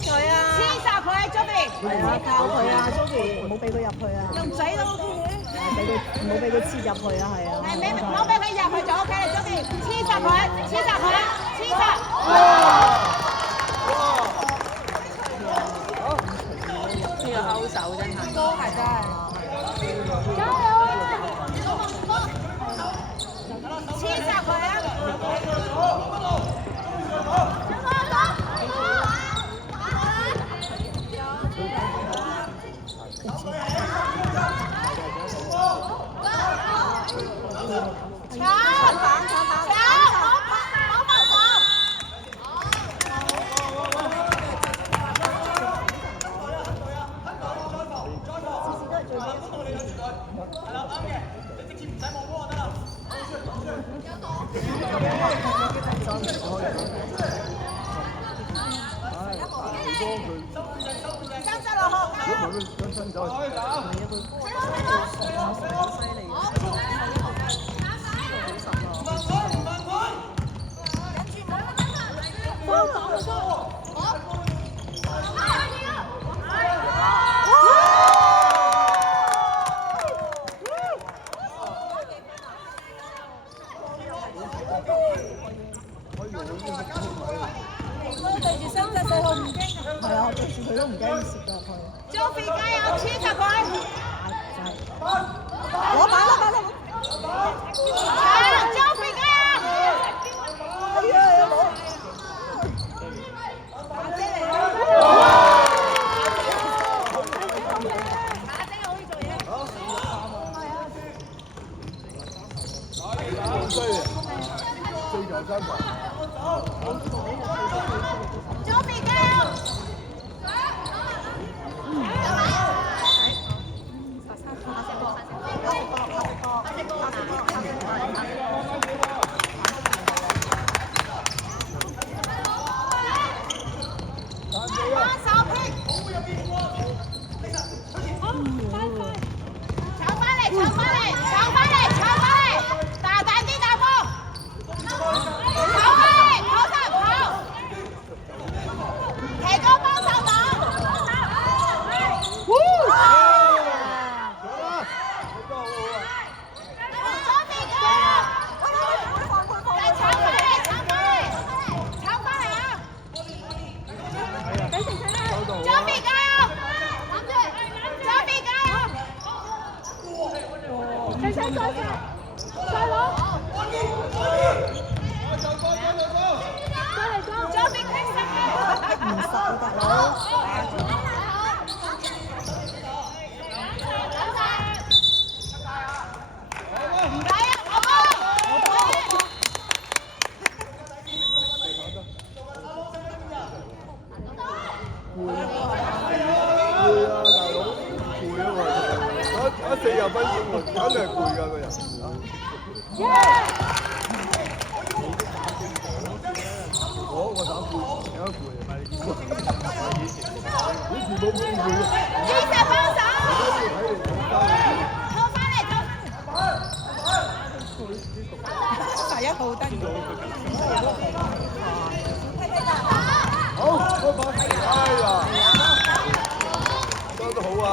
佢啊！黐實佢啊 ，Joey！ 係啊，靠佢啊 ，Joey，唔好俾佢入去啊！用嘴都 OK 嘅。唔好俾佢切入去啊，係啊！係咩？唔好俾佢入去就 OK 啦 ，Joey！ 黐實佢，黐實佢，黐實。呢個勾手真係。都係真係。加油啊！黐實佢啊！Joey 加油，黐實佢！攞板啦，板啦！係 Joey 加油！係啊，攞！打姐嚟啦！打姐可以做嘢。犀利，4球3球。Joey 加油！40分鐘喎，肯定係攰㗎個人。我膽攰，有得攰啊！你全部攰啊！依隻幫手，拖翻嚟，第一號得意。好，開跑！哎呀，收得好啊！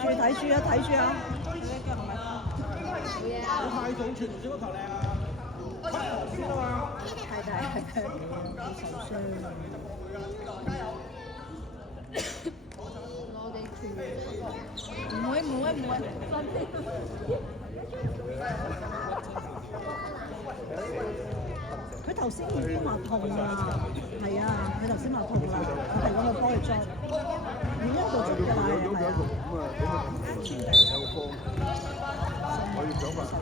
睇住啊睇住啊！太重傳唔少個球靚啊！先啊嘛！太大受傷。唔會。佢頭先已經話痛啦，係啊，佢頭先話痛啦，我係咁去幫佢裝，已經做足㗎啦，係啊。我要想辦法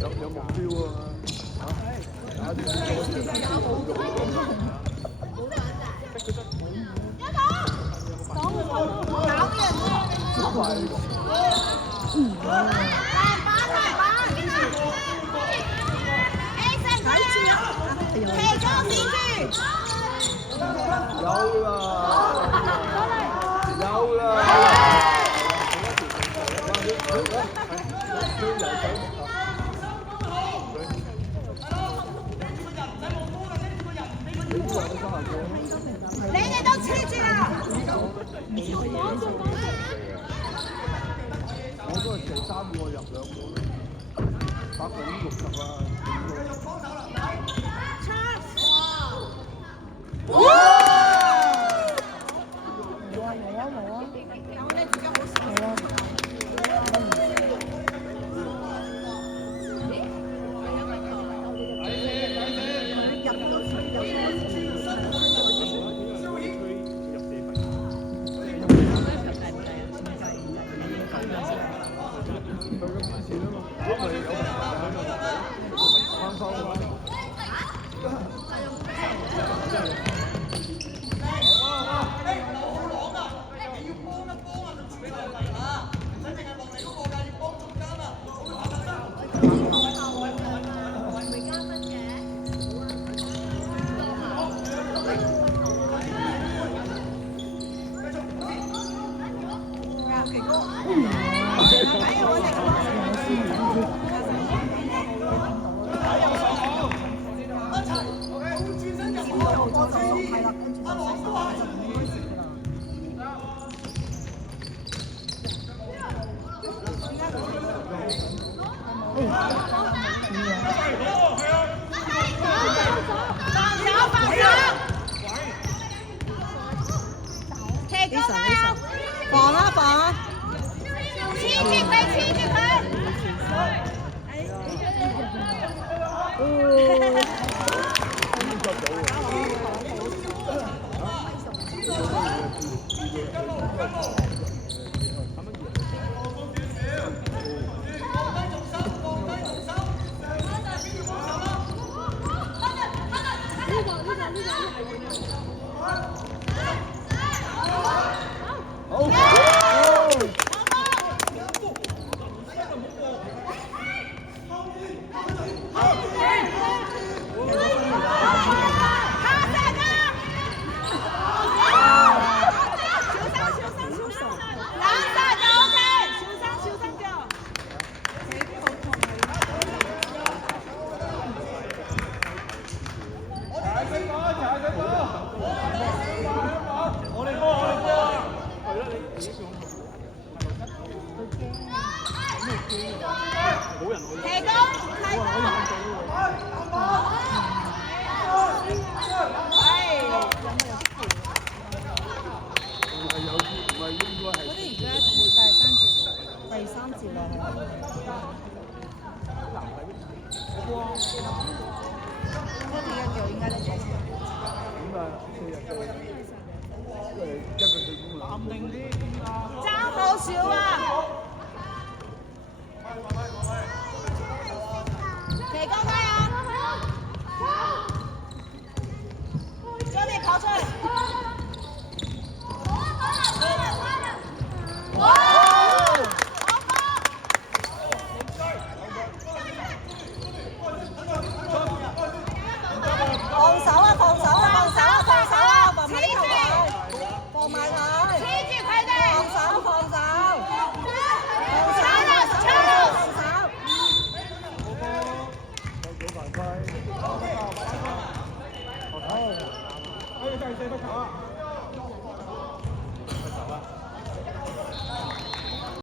有目標啊！打啲你哋都黐住啦！我嗰陣射3個入2個，60%啊！防啊！黐住佢！爭好少啊！奇哥加油！將你跑出去！